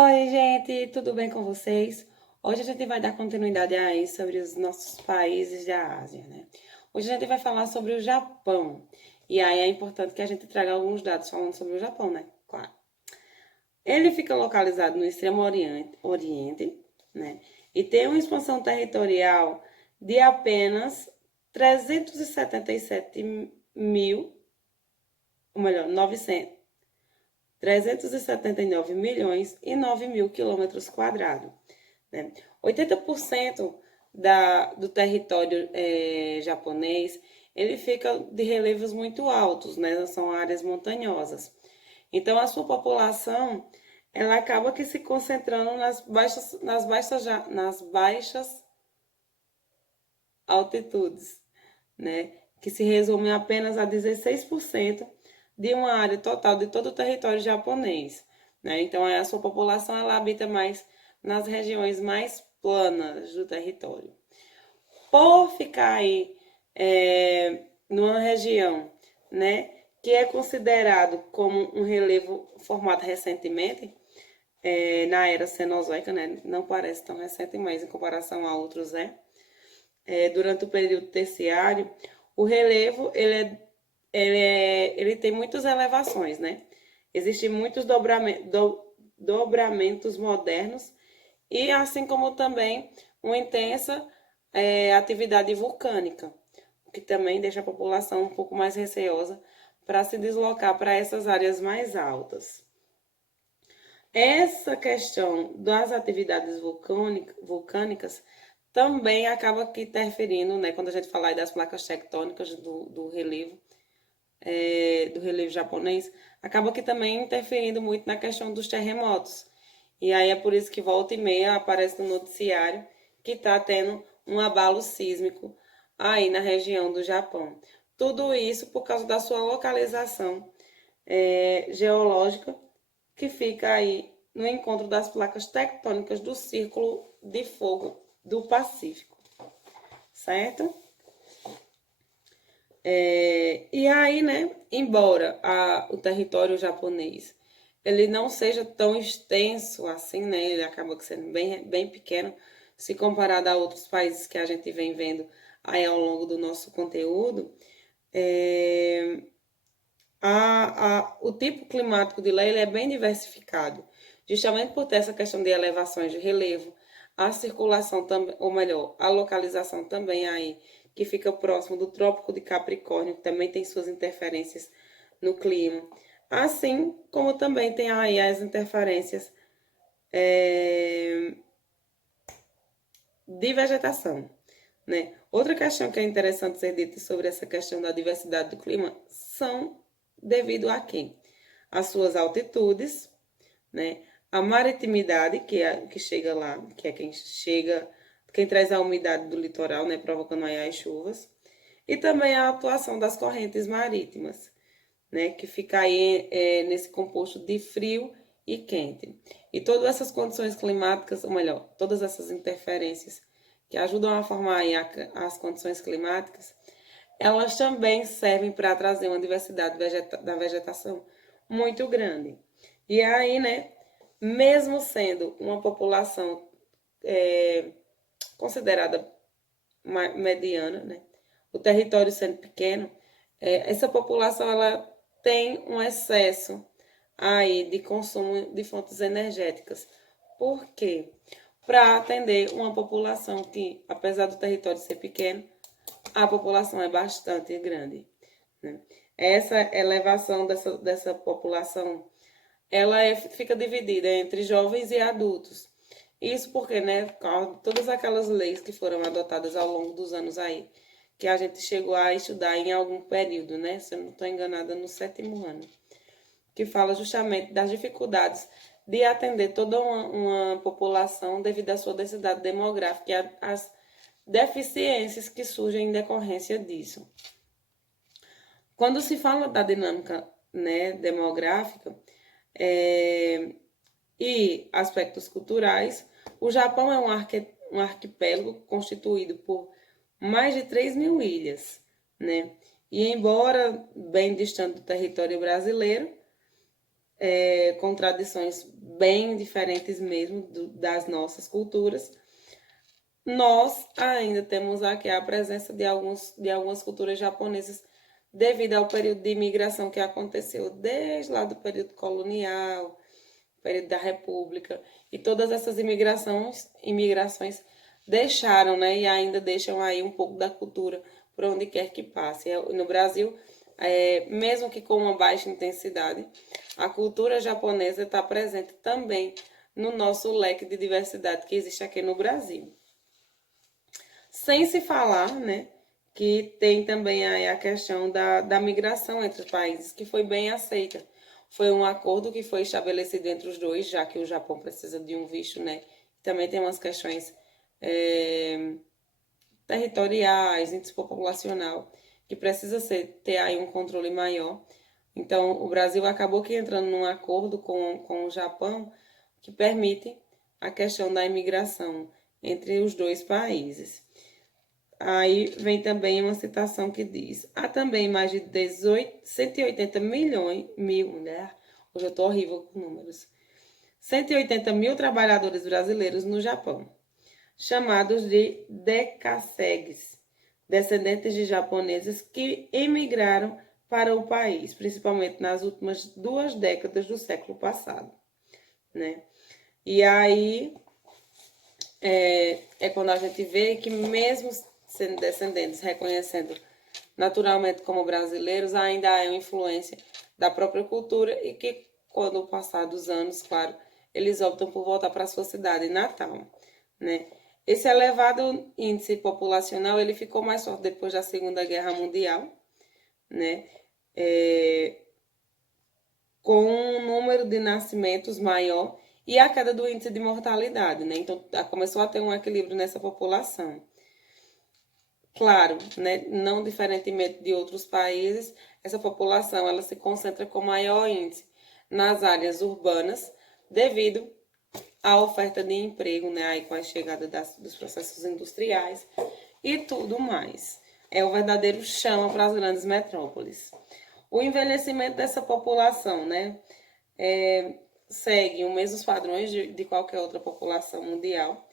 Oi, gente, tudo bem com vocês? Hoje a gente vai dar continuidade aí sobre os nossos países da Ásia, né? Hoje a gente vai falar sobre o Japão. E aí é importante que a gente traga alguns dados falando sobre o Japão, né? Claro. Ele fica localizado no extremo oriente, né? E tem uma expansão territorial de apenas 377 mil, ou melhor, 379 milhões e 9 mil quilômetros quadrados, né? 80% do território japonês, ele fica de relevos muito altos, né? São áreas montanhosas. Então, a sua população, ela acaba que se concentrando nas baixas altitudes, né? Que se resume apenas a 16% de uma área total de todo o território japonês, né? Então, a sua população ela habita mais nas regiões mais planas do território. Por ficar aí numa região, né, que é considerado como um relevo formado recentemente, na era Cenozoica, né? Não parece tão recente, mas em comparação a outros, né? Durante o período terciário, o relevo ele tem muitas elevações, né? Existem muitos dobramentos modernos e assim como também uma intensa atividade vulcânica, o que também deixa a população um pouco mais receosa para se deslocar para essas áreas mais altas. Essa questão das atividades vulcânicas também acaba que interferindo, né, quando a gente fala aí das placas tectônicas do relevo japonês, acaba que também interferindo muito na questão dos terremotos. E aí é por isso que volta e meia aparece no noticiário que está tendo um abalo sísmico aí na região do Japão. Tudo isso por causa da sua localização geológica, que fica aí no encontro das placas tectônicas do Círculo de Fogo do Pacífico, certo? E aí, né, embora o território japonês ele não seja tão extenso assim, né, ele acaba sendo bem pequeno se comparado a outros países que a gente vem vendo aí ao longo do nosso conteúdo, o tipo climático de lá ele é bem diversificado, justamente por ter essa questão de elevações de relevo, a circulação também, ou melhor, a localização também aí, que fica próximo do Trópico de Capricórnio, que também tem suas interferências no clima, assim como também tem aí as interferências de vegetação, né? Outra questão que é interessante ser dita sobre essa questão da diversidade do clima são devido a quê? As suas altitudes, né? A maritimidade que chega lá, que é quem traz a umidade do litoral, né, provocando aí as chuvas, e também a atuação das correntes marítimas, né, que fica aí nesse composto de frio e quente. E todas essas condições climáticas, ou melhor, todas essas interferências que ajudam a formar aí as condições climáticas, elas também servem para trazer uma diversidade da vegetação muito grande. E aí, né, mesmo sendo uma população considerada mediana, né, o território sendo pequeno, essa população ela tem um excesso aí de consumo de fontes energéticas. Por quê? Para atender uma população que, apesar do território ser pequeno, a população é bastante grande, né? Essa elevação dessa população, fica dividida entre jovens e adultos. Isso porque, né, todas aquelas leis que foram adotadas ao longo dos anos aí, que a gente chegou a estudar em algum período, né, se eu não estou enganada, no 7º ano, que fala justamente das dificuldades de atender toda uma população devido à sua densidade demográfica e às deficiências que surgem em decorrência disso. Quando se fala da dinâmica, né, demográfica e aspectos culturais, o Japão é um arquipélago constituído por mais de 3.000 ilhas, né? E embora bem distante do território brasileiro, com tradições bem diferentes mesmo das nossas culturas, nós ainda temos aqui a presença de algumas culturas japonesas devido ao período de imigração que aconteceu desde lá do período colonial, período da República, e todas essas imigrações deixaram, né, e ainda deixam aí um pouco da cultura por onde quer que passe. No Brasil, mesmo que com uma baixa intensidade, a cultura japonesa está presente também no nosso leque de diversidade que existe aqui no Brasil. Sem se falar, né, que tem também aí a questão da migração entre os países, que foi bem aceita. Foi um acordo que foi estabelecido entre os dois, já que o Japão precisa de um visto, né? Também tem umas questões territoriais, índice populacional, que precisa ter aí um controle maior. Então, o Brasil acabou que entrando num acordo com o Japão que permite a questão da imigração entre os dois países. Aí vem também uma citação que diz: há também mais de 180 mil, né? Hoje eu estou horrível com números. 180 mil trabalhadores brasileiros no Japão, chamados de Dekassegs, descendentes de japoneses que emigraram para o país, principalmente nas últimas 2 décadas do século passado, né? E aí quando a gente vê que mesmo sendo descendentes, reconhecendo naturalmente como brasileiros, ainda há uma influência da própria cultura e que, quando passar dos anos, claro, eles optam por voltar para a sua cidade natal, né? Esse elevado índice populacional, ele ficou mais forte depois da Segunda Guerra Mundial, né? Com um número de nascimentos maior e a queda do índice de mortalidade, né? Então, começou a ter um equilíbrio nessa população. Claro, né, não diferentemente de outros países, essa população ela se concentra com maior índice nas áreas urbanas, devido à oferta de emprego, né, aí com a chegada dos processos industriais e tudo mais. É o verdadeiro chama para as grandes metrópoles. O envelhecimento dessa população, né, segue os mesmos padrões de qualquer outra população mundial,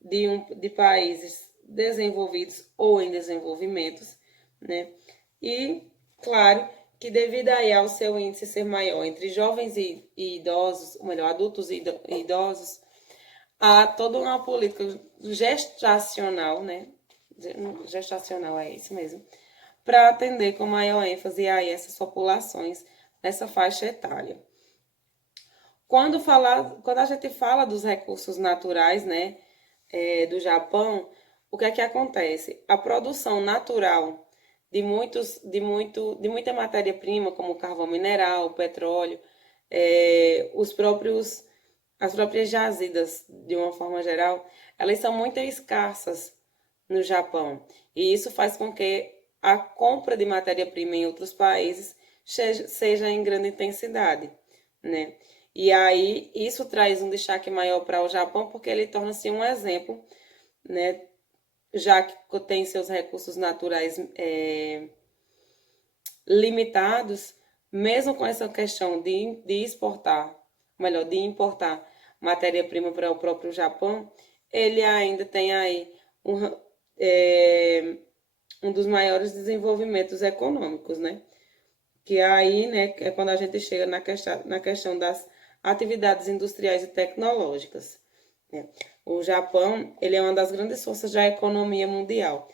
de países desenvolvidos ou em desenvolvimentos, né? E, claro, que devido aí ao seu índice ser maior entre jovens e idosos, ou melhor, adultos e idosos, há toda uma política gestacional, né? Gestacional é isso mesmo, para atender com maior ênfase a essas populações nessa faixa etária. Quando a gente fala dos recursos naturais, né, do Japão, o que é que acontece? A produção natural de muita matéria-prima, como carvão mineral, petróleo, as próprias jazidas, de uma forma geral, elas são muito escassas no Japão. E isso faz com que a compra de matéria-prima em outros países seja em grande intensidade, né? E aí isso traz um destaque maior para o Japão, porque ele torna-se um exemplo, né? Já que tem seus recursos naturais limitados, mesmo com essa questão de exportar, melhor, de importar matéria-prima para o próprio Japão, ele ainda tem aí um dos maiores desenvolvimentos econômicos, né? Que aí, né, é quando a gente chega na questão das atividades industriais e tecnológicas, né? O Japão, ele é uma das grandes forças da economia mundial,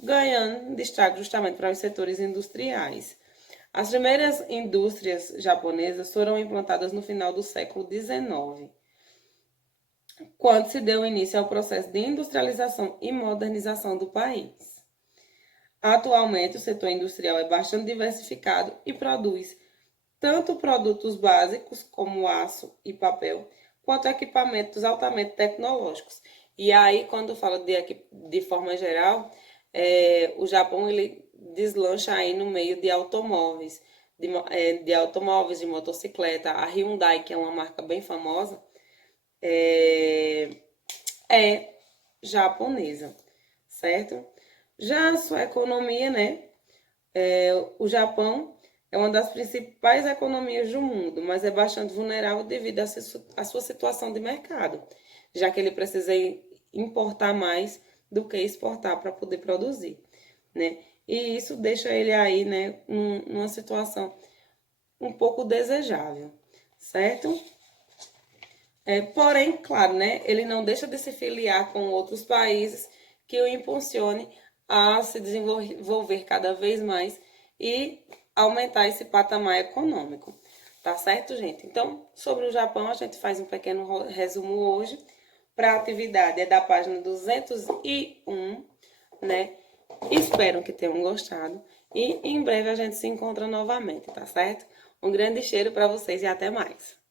ganhando destaque justamente para os setores industriais. As primeiras indústrias japonesas foram implantadas no final do século XIX, quando se deu início ao processo de industrialização e modernização do país. Atualmente, o setor industrial é bastante diversificado e produz tanto produtos básicos, como aço e papel, quanto equipamentos altamente tecnológicos. E aí, quando fala de forma geral, o Japão ele deslancha aí no meio de automóveis, de motocicleta. A Hyundai, que é uma marca bem famosa, é japonesa, certo? Já a sua economia, né? O Japão é uma das principais economias do mundo, mas é bastante vulnerável devido à sua situação de mercado, já que ele precisa importar mais do que exportar para poder produzir, né? E isso deixa ele aí, né, numa situação um pouco desejável, certo? Porém, claro, né, ele não deixa de se filiar com outros países que o impulsione a se desenvolver cada vez mais e aumentar esse patamar econômico. Tá certo, gente? Então, sobre o Japão, a gente faz um pequeno resumo hoje. Para a atividade é da página 201, né? Espero que tenham gostado e em breve a gente se encontra novamente, tá certo? Um grande cheiro para vocês e até mais.